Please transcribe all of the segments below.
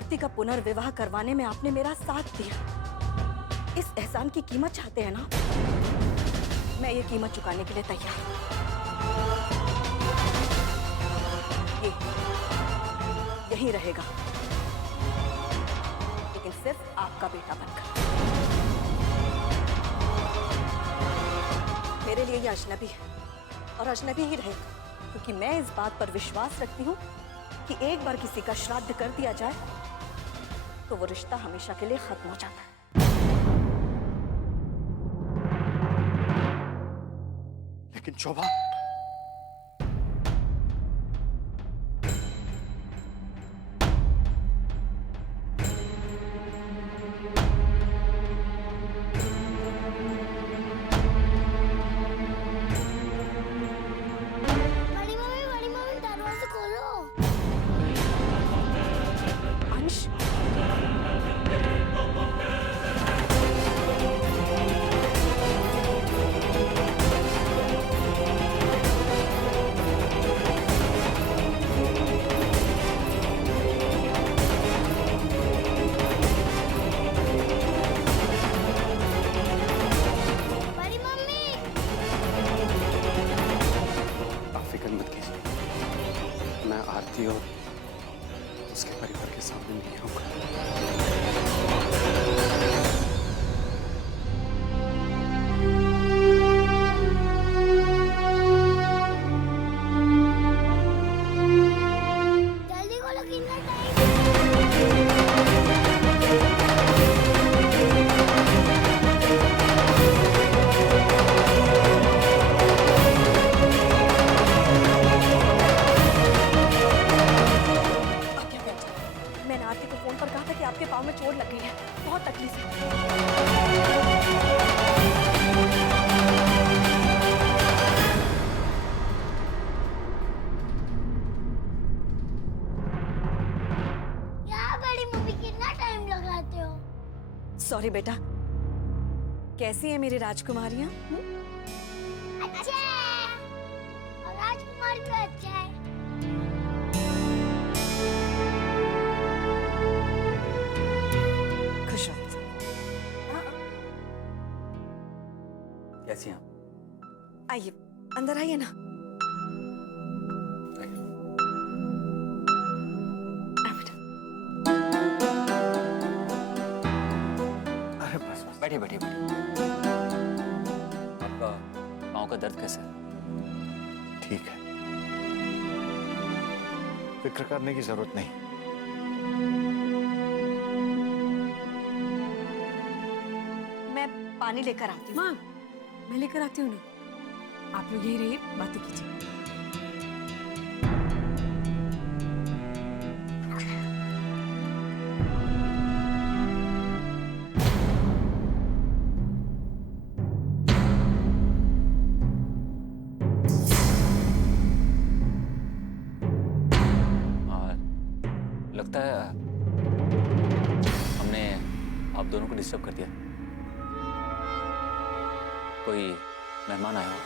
आरती का पुनर्विवाह करवाने में आपने मेरा साथ दिया। इस एहसान की कीमत चाहते हैं ना? मैं ये कीमत चुकाने के लिए तैयार हूं। ये यही रहेगा, लेकिन सिर्फ आपका बेटा बनकर। मेरे लिए ये अजनबी है और अजनबी ही रहेगा, क्योंकि मैं इस बात पर विश्वास रखती हूँ कि एक बार किसी का श्राद्ध कर दिया जाए तो वो रिश्ता हमेशा के लिए खत्म हो जाता है। लेकिन शोभा, बड़ी मम्मी दरवाजा खोलो। अंश, बड़ी मम्मी आप फिक्र मत कीजिए। मैं आरती और उसके परिवार के सामने नहीं आऊंगा। जल्दी खोलो, कितना टाइम। आप क्या कहते हैं? मैंने आरती को फोन पर कहा था कि आपके पाँव में चोट लग गई है, बहुत तकलीफ है। क्या बड़ी मम्मी कितना टाइम लगाते हो? सॉरी बेटा। कैसी है मेरी राजकुमारियां? अच्छा है। और राजकुमार भी अच्छा है। खुश हो? कैसी हैं आप? आइए, अंदर आइए ना। आ बेटा। अरे बस बस। बैठिए बैठिए बैठिए। आपका पाँव का दर्द कैसा है? ठीक है, फिक्र करने की जरूरत नहीं। मैं पानी लेकर आती हूँ। माँ, मैं लेकर आती हूँ ना। आप लोग यही रहिए, बातें कीजिए। लगता है हमने आप दोनों को डिस्टर्ब कर दिया। कोई मेहमान आया हुआ।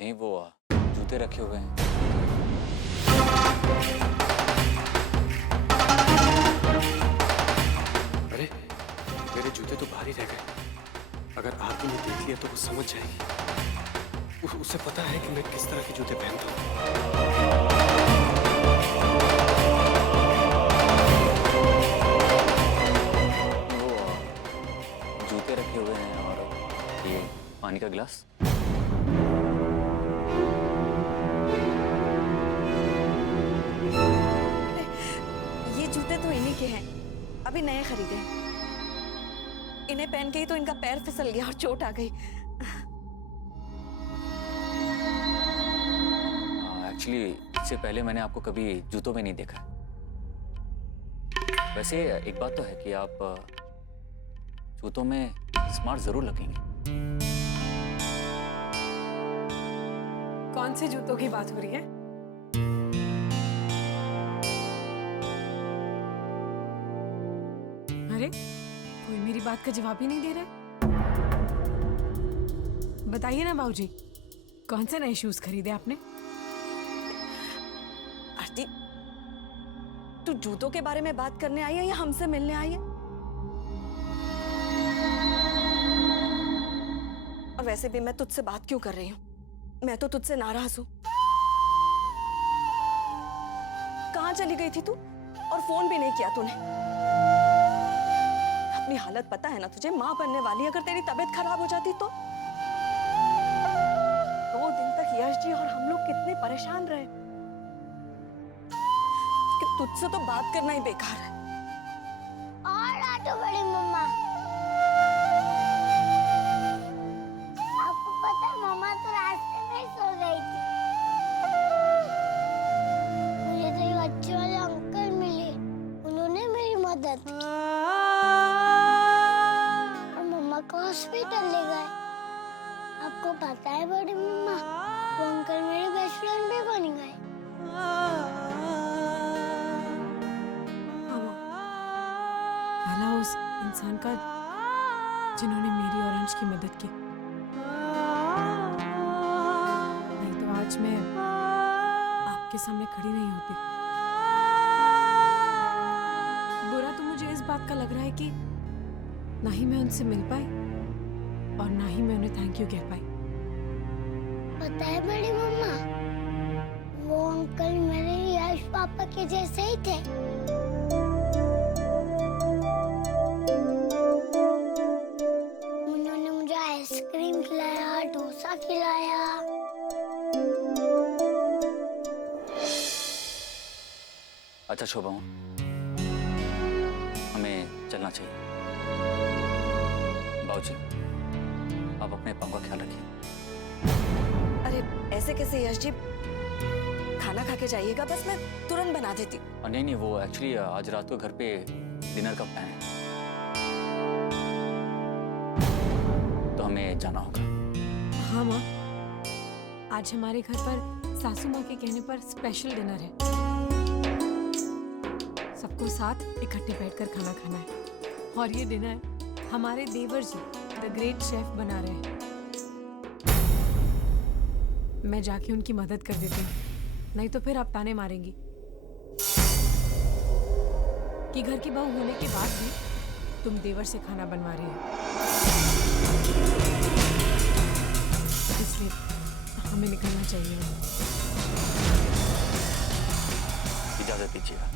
नहीं, वो जूते रखे हुए हैं। अरे मेरे जूते तो बाहर ही रह गए। अगर आरती ने देख लिया तो वो समझ जाएगी। उसे पता है कि मैं किस तरह के जूते पहनता हूँ। वो जूते रखे हुए हैं और ये पानी का गिलास। ये जूते तो इन्हीं के हैं, अभी नए खरीदे। इन्हें पहन के ही तो इनका पैर फिसल गया और चोट आ गई। एक्चुअली इससे पहले मैंने आपको कभी जूतों में नहीं देखा। वैसे एक बात तो है कि आप जूतों में स्मार्ट जरूर लगेंगे। कौन से जूतों की बात हो रही है? अरे, कोई मेरी मेरी बात का जवाब ही नहीं दे रहे। बताइए ना बाबूजी, कौन से नए शूज खरीदे आपने? आरती, तू जूतों के बारे में बात करने आई है या हमसे मिलने आई है? और वैसे भी मैं तुझसे बात क्यों कर रही हूँ? मैं तो तुझसे नाराज हूँ। कहाँ चली गई थी तू? और फोन भी नहीं किया तूने। अपनी हालत पता है ना तुझे, माँ बनने वाली। अगर तेरी तबीयत खराब हो जाती तो 2 दिन तक यश जी और हम लोग कितने परेशान रहे कि तुझसे तो बात करना ही बेकार है। और आटो बड़ी मम्मा, आपको पता है मम्मा तो रास्ते में ही सो गई थी। मुझे तो ये अच्छे वाले अंकल मिले, उन्होंने मेरी मदद की और मम्मा को हॉस्पिटल ले गए। आपको पता है बड़ी मम्मा, वो अंकल मेरे बेस्ट फ्रेंड भी बन गए। भला उस इंसान का जिन्होंने मेरी और अंश की मदद की। नहीं तो आज मैं आपके सामने खड़ी नहीं होती। बुरा तो मुझे इस बात का लग रहा है कि ना ही मैं उनसे मिल पाई और ना ही मैं उन्हें थैंक यू कह पाई। पता है बड़ी मम्मा, वो अंकल मेरे यश पापा के जैसे ही थे। उन्होंने मुझे आइसक्रीम खिलाया, डोसा खिलाया। अच्छा शोभा, हमें चलना चाहिए। बाबूजी, आप अपने पापा का ख्याल रखिए। अरे ऐसे कैसे यश जी? खाना खा के जाइएगा, बस मैं तुरंत बना देती हूँ। नहीं, वो एक्चुअली आज रात को घर पे डिनर का प्लान है, तो हमें जाना होगा। हाँ माँ, आज हमारे घर पर सासू माँ के कहने पर स्पेशल डिनर है। सबको साथ इकट्ठे बैठकर खाना खाना है और ये डिनर हमारे देवर जी द ग्रेट शेफ बना रहे हैं। मैं जाके उनकी मदद कर देती हूँ, नहीं तो फिर आप ताने मारेंगी कि घर की बहू होने के बाद भी तुम देवर से खाना बनवा रही हो। इसलिए हमें निकलना चाहिए। इजाजत दीजिएगा।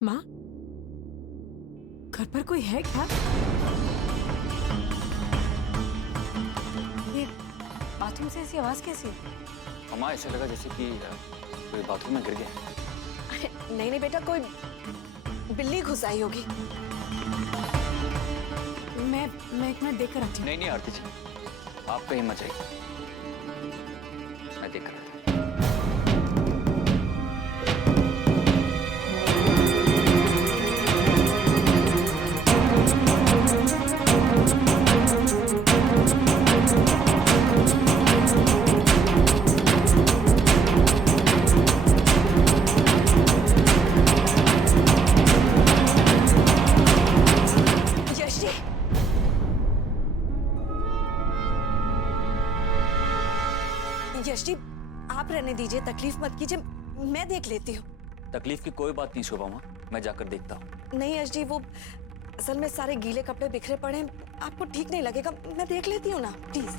माँ, घर पर कोई है क्या? ये बाथरूम से ऐसी आवाज कैसी है? अम्मा, ऐसे लगा जैसे कि कोई बाथरूम में गिर गया। अरे नहीं बेटा, कोई बिल्ली घुस आई होगी। मैं एक मिनट देख कर आती हूँ। नहीं आरती जी, आप कहीं मत जाइए, मैं देख कर आता हूँ। यश जी, यश जी आप रहने दीजिए, तकलीफ मत कीजिए, मैं देख लेती हूँ। तकलीफ की कोई बात नहीं शोभा माँ, मैं जाकर देखता हूँ। नहीं यश जी, वो असल में सारे गीले कपड़े बिखरे पड़े हैं, आपको ठीक नहीं लगेगा, मैं देख लेती हूँ ना, प्लीज।